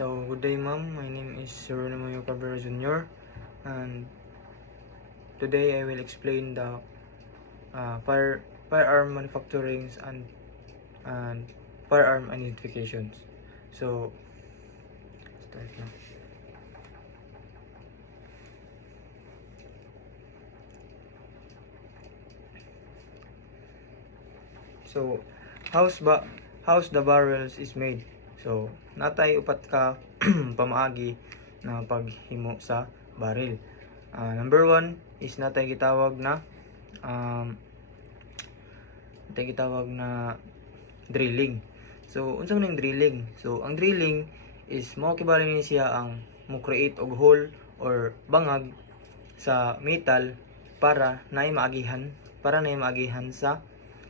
So, good day ma'am. My name is Geronimo Cabrera Jr. And today I will explain the firearm manufacturing and firearm identifications. So, start na. So, how's the barrels is made? So, natay upat ka pamaagi na paghimo sa barrel. Number 1 is natay gitawag na drilling. So, unsa man ang drilling? So, ang drilling is mao kibali ni siya ang mo create og hole or bangag sa metal para naay maagihan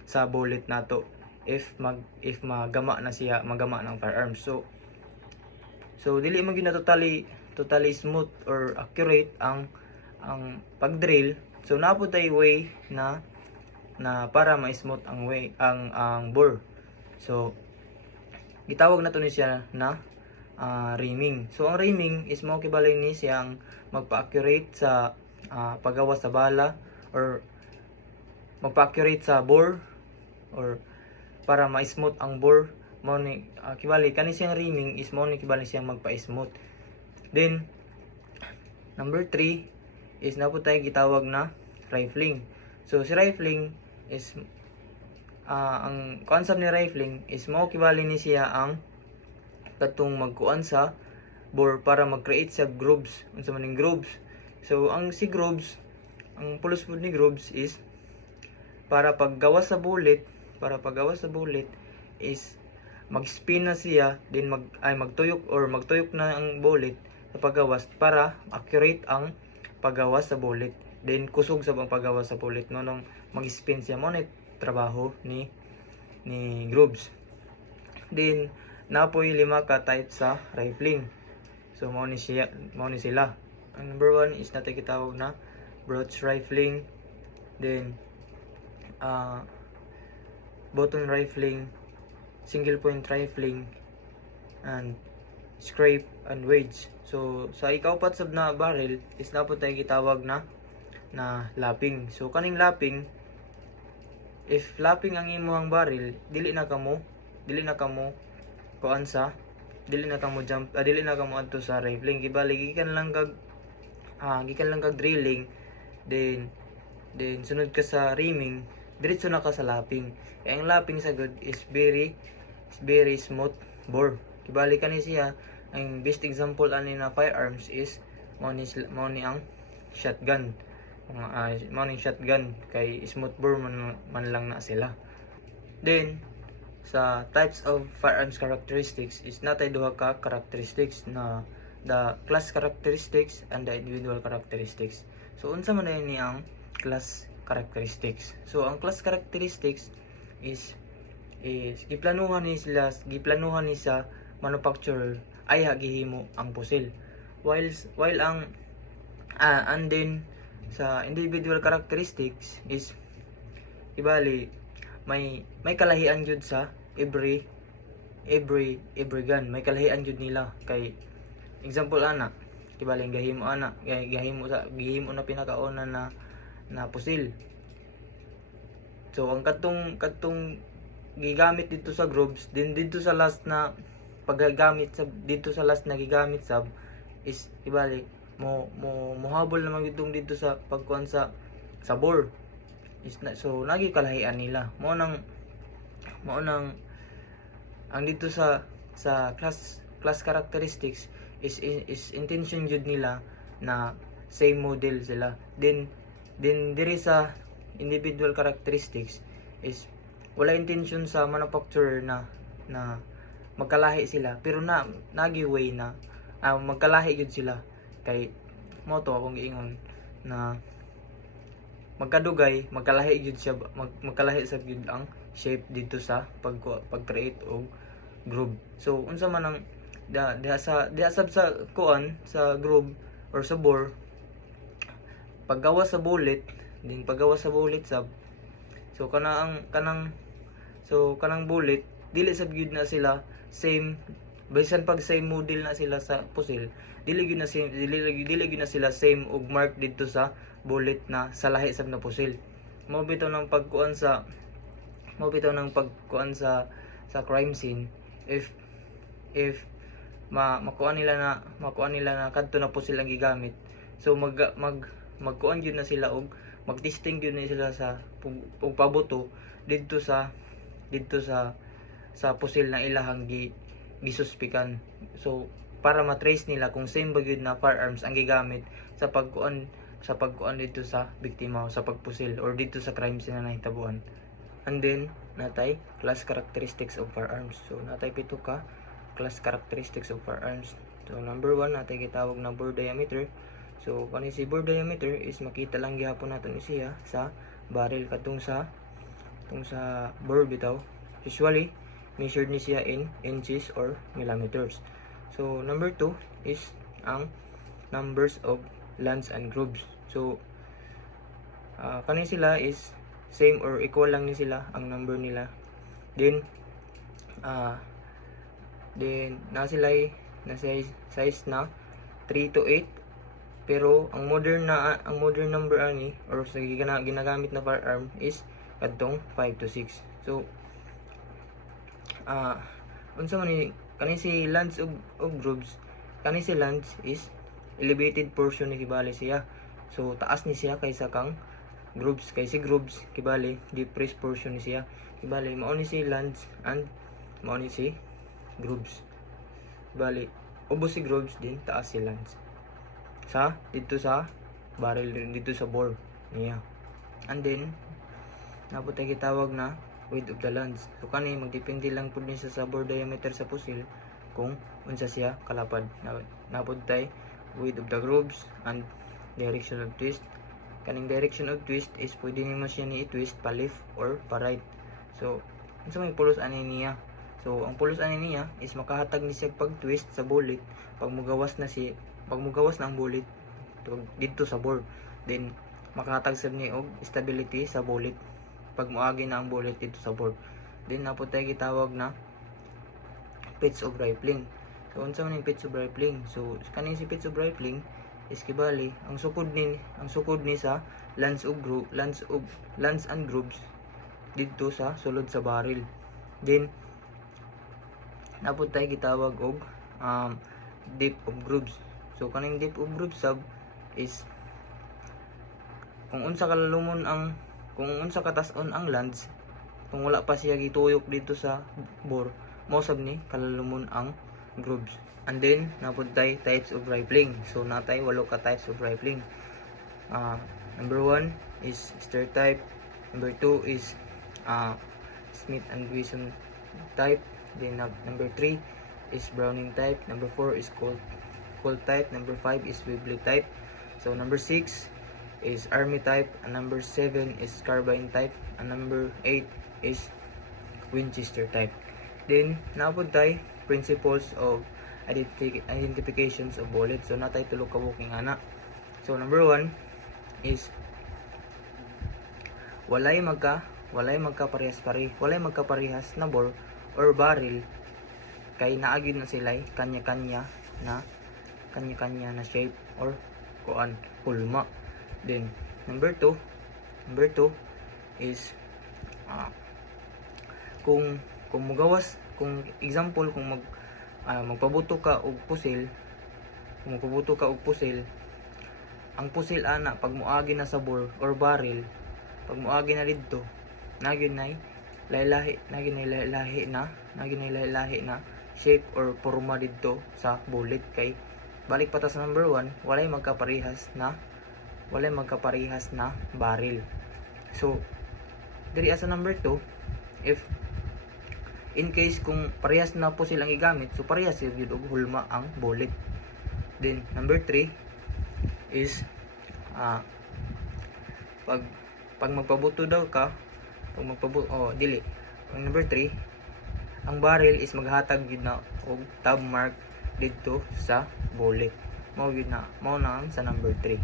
sa bullet nato if magama na siya magama ng firearm. So dili man gyud na totally smooth or accurate ang pag-drill. So napud tay way na para ma-smooth ang bore. So gitawag nato ni siya na reaming. So ang reaming is mao kibalay ni siyang magpa-accurate sa paggawas sa bala or magpa-accurate sa bore or para ma-smooth ang bore. Mao ni kibali kani siyang reaming is mao ni kibali siyang magpa-smooth. Then number 3 is napud tay gitawag na rifling. So si rifling is ang concept ni rifling is mao kibali ni siya ang katong magkuan sa bore para mag-create sa grooves. Unsa man ning grooves? So ang grooves, ang pulos pud ni grooves is para paggawas sa bullet is mag-spin na siya, then magtuyok na ang bullet sa paggawas para accurate ang paggawas sa bullet. Then kusog sa paggawas sa bullet nung mag-spin siya mo ni trabaho ni grooves. Then napoy 5 ka type sa rifling. So mao ni sila. Ang number 1 is natin kitawag na broach rifling, then button rifling, single point rifling, and scrape and wedge. So sa ikaupat sab na barrel is napod tay gitawag na lapping. So kaning lapping, if lapping ang imong barrel, dili na kamo adto sa rifling. Gibali gikan lang kag drilling, then sunod ka sa reaming, diretso na ka sa lapping. Kaya ang lapping sa good is very smooth bore. Kibali kani siya, ang best example ani na firearms is mao ni ang shotgun. Mao ni shotgun kay smooth bore man lang na sila. Then sa types of firearms characteristics is natay duha ka characteristics na the class characteristics and the individual characteristics. So unsa man ni ang class characteristics? So ang class characteristics is giplanuhan ni sa manufacturer ay gihimo ang pusil, while ang and then sa individual characteristics is ibali may kalahian jud sa every gun. May kalahian jud nila. Kay example ana, kibali gahimo na pinakauna na pusil. So ang katong gigamit dito sa grooves, din dito sa last na paggagamit gigamit sab is ibali mohabol naman gitong dito sa pagkuan sa bore. So nagi kalahian nila. Mao nang ang dito sa class characteristics is intention jud nila na same model sila. Then diri sa individual characteristics is wala intention sa manufacturer na magkalahi sila, pero nagi way na magkalahi jud sila. Kay mo to akong giingon na magkadugay, magkalahi jud siya, magkalahi sa jud ang shape dito sa pag-create og groove. So unsa man ang diha sa kuan sa groove or sa bore, paggawas sa bullet sab. So kanang bullet dili sab gyud na sila same bisan pag same model na sila sa pusil, dili gyud na sila same og mark dito sa bullet na sa lahi sab na pusil. Mao bitaw ng pagkuan sa crime scene, if makuan nila na kadto na pusil ang gigamit, so magkuan gyud na sila og magtesting gyud na sila sa og pabuto dito sa pusil na ilahang gisuspikan. So para matrace nila kung same ba gyud na firearms ang gigamit sa pagkuan dito sa biktima o sa pagpusil or dito sa crime scene na nahitabuan. And then natay class characteristics of firearms. So natay pito ka class characteristics of firearms. So number 1 natay gitawag na bore diameter. So kani si bore diameter is makita lang gyapon naton siya sa barrel katong sa bore bitaw. Usually measured ni siya in inches or millimeters. So number 2 is ang numbers of lands and grooves. So kani sila is same or equal lang ni sila ang number nila. Then na sila na size na 3 to 8, pero ang modern number ani or sa ginagamit na firearm is kadtong 5 to 6. So unsa man ni kani si lands og grooves, kani si lands is elevated portion ni kibali siya. So taas ni siya kaysa kang grooves, kay si grooves kibali depressed portion ni siya. Kibali mao ni si lands and mao ni si grooves. Kibali ubos si grooves din taas si lands. Dito sa barrel, dito sa bore niya. And then napud tay gitawag na width of the lands. So kani magdepende lang pud ni sa bore diameter sa pusil kung unsa siya kalapad. Napud tay width of the grooves and direction of twist. Kaning direction of twist is pwede nimo siya ni i-twist pa left or pa right. So unsa may pulos ani niya? So ang pulos ani niya is makahatag ni siya pag twist sa bullet pag mugawas na ang bullet dito sa bore. Then makahatag sad ni og stability sa bullet pag moagi na ang bullet dito sa bore. Then napud tay gitawag na pitch of rifling. So unsa man yung pitch of rifling? So kaning si pitch of rifling is kibali ang sukod ni sa lands and grooves dito sa sulod sa barrel. Then napud tay gitawag og depth of grooves. So kaning depth of grooves sab is kung unsa katas-on ang lands, kung wala pa siya gituyok dito sa bore, mo sab ni kalalumon ang grooves. And then napud tay types of rifling. So natay 8 ka types of rifling. Number 1 is Steyr type, number 2 is Smith and Wesson type, then number 3 is Browning type, number 4 is Colt type, number 5 is Webley type. So number 6 is Army type, and number 7 is Carbine type, and number 8 is Winchester type. Then napud tay principles of identifications of bullets. So natay tulo ka walking ana. So number 1 is walay magkaparehas na bore or barrel kay naagid na sila kanya-kanya na shape or hulma. Then number 2 is kung magpabuto ka og pusil, ang pusil ana pag moagi na sa bore or barrel, pag moagi na didto nagyud nay lahi-lahi na shape or porma didto sa bullet. Kay balik pa ta sa number 1, walay magkaparehas na barrel. So diri sa number 2, if in case kung parehas na po silang igamit, so parehas yun og hulma ang bullet. Then number 3 is pag magpabuto daw ka, number 3, ang barrel is maghatag yun na og tab mark dito sa bullet. Mao na sa number 3.